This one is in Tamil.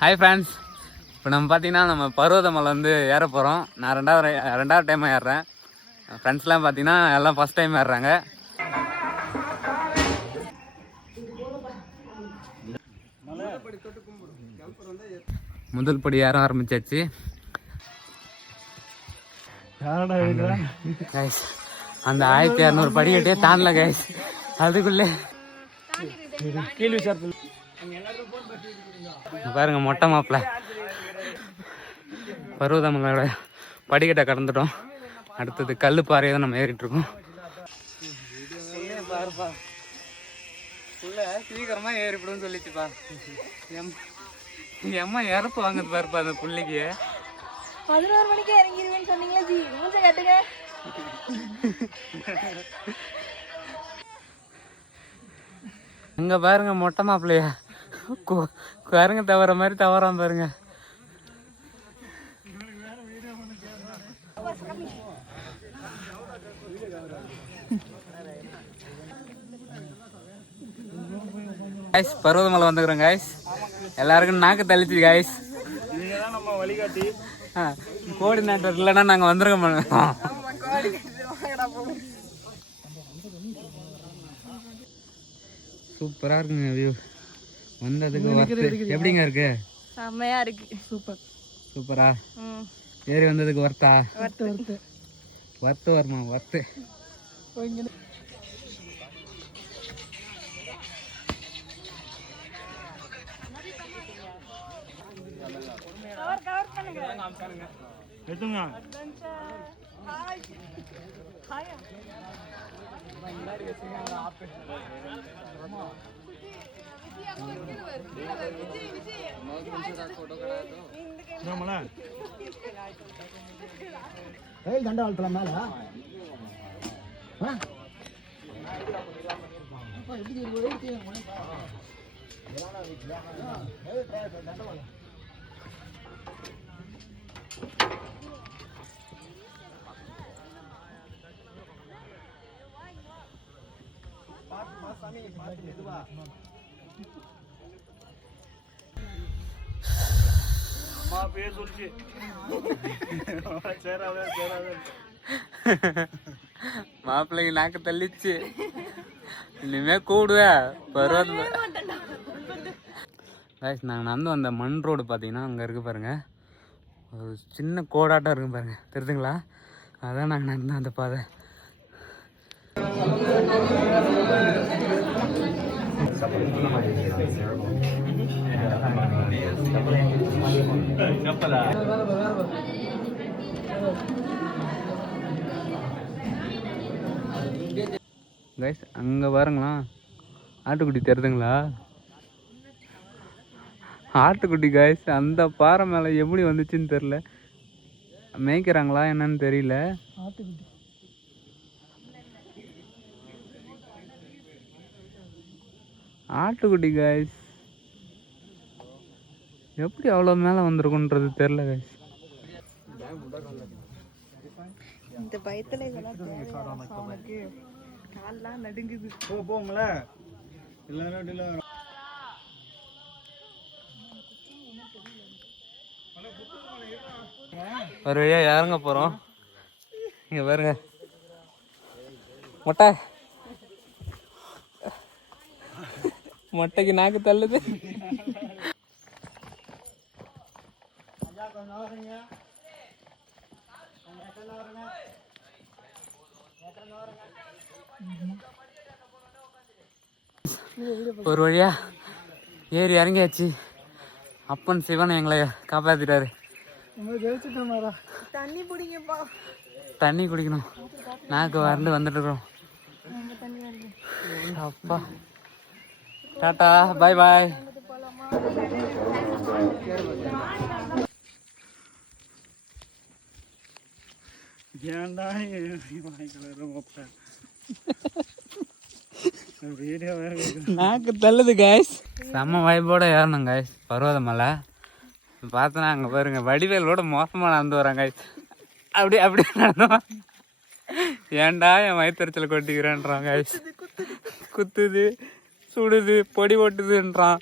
ஹாய் ஃப்ரெண்ட்ஸ், இப்போ நம்ம பார்த்தீங்கன்னா நம்ம பர்வதமலை வந்து ஏற போகிறோம். நான் ரெண்டாவது டைமாக ஏறுறேன். ஃப்ரெண்ட்ஸ்லாம் பார்த்தீங்கன்னா எல்லாம் ஃபஸ்ட் டைம் ஏறுறாங்க. முதல் படி ஏற ஆரம்பிச்சாச்சு. அந்த 1200 படிக்கட்டே தாண்டல கைஸ். அதுக்குள்ளே பாருங்க மொட்டை மாப்பிள்ள பர்வதமலையோட படிக்கட்டை கடந்துட்டோம். அடுத்தது கல்லு பாறையை தான் நம்ம ஏறிட்டு இருக்கோம். பாருப்பா சீக்கிரமா ஏறிப்படும் சொல்லிச்சுப்பா. எம்மா இறப்பு வாங்குது பாருப்பா அந்த புள்ளைக்கு. 11 மணிக்கு இறங்கிடுவேன்னு சொன்னீங்களா ஜி? மூஞ்ச காட்டுங்க. அங்க பாருங்க மொட்டை மாப்பிள்ளையா கருங்க தவற மாதிரி தவறாம பாருங்க. கைஸ் பர்வதமலை வந்துக்கிறோம் கைஸ். எல்லாருக்கும் நாக்கு தள்ளிச்சு கைஸ். கோஆர்டினேட்டர் இல்லைன்னா நாங்கள் வந்துருக்க மாட்டோம். சூப்பரா இருக்குங்க வியூ. வந்ததுக்கு வர்த்து எப்படிங்க இருக்கு? செம்மையா இருக்கு. சூப்பரா ஏறி வந்ததுக்கு வர்த்தா? வர்த்து வருமா? வர்த்து தண்டை வளர்த்தலாம் மேல மாப்பிள்ளைக்கு நாக்கு தள்ளிச்சு. இனிமே கூடுவே பரவாயில்ல. நாங்கள் நடந்து வந்த மண் ரோடு பார்த்தீங்கன்னா அங்கே இருக்கு பாருங்க. ஒரு சின்ன கோடாட்டம் இருக்கு பாருங்க, தெரியுதுங்களா? அதான் நாங்கள் நடந்து அந்த பாதை. கைஸ் அங்கே பாருங்களா ஆட்டுக்குட்டி தெரியுதுங்களா? ஆட்டுக்குட்டி கைஸ் அந்த பாறை மேலே எப்படி வந்துச்சுன்னு தெரில. மேய்க்கிறாங்களா என்னன்னு தெரியல. ஆட்டுக்குட்டி கைஸ் எப்படி அவ்வளோ மேலே வந்திருக்குன்றது தெரில கைஸ். இந்த பயத்துல இதெல்லாம் கால்லாம் நடுங்குது. போங்களே எல்லாரும் ஒரு வழியா இறங்க போறோம். இங்க பாருங்க மொட்டை மொட்டைக்கு நாக்கு தள்ளுது. ஒரு வழியா ஏறி இறங்கியாச்சு. அப்பன் சிவன் எங்களை காப்பாத்திட்டாரு. தண்ணி பிடிங்கப்பா. தண்ணி குடிக்கணும். நாக்கு வறண்டு வந்துட்டு இருக்கிறோம். அப்பா டாட்டா பாய் பாய். நாக்கு தள்ளுது கைஸ். செம்ம வைப்போட ஏறணும் கைஸ் பர்வதமலை. பார்த்தனா அங்கே பாருங்க வடிவேலோட மோசமாக நடந்து வரான் கைஸ். அப்படி அப்படி நடந்தோம். ஏன்டா என் வயிற்றுச்சல் கொட்டிக்கிறேன்றான் guys. குத்துது சுடுது பொடி ஓட்டுதுன்றான்.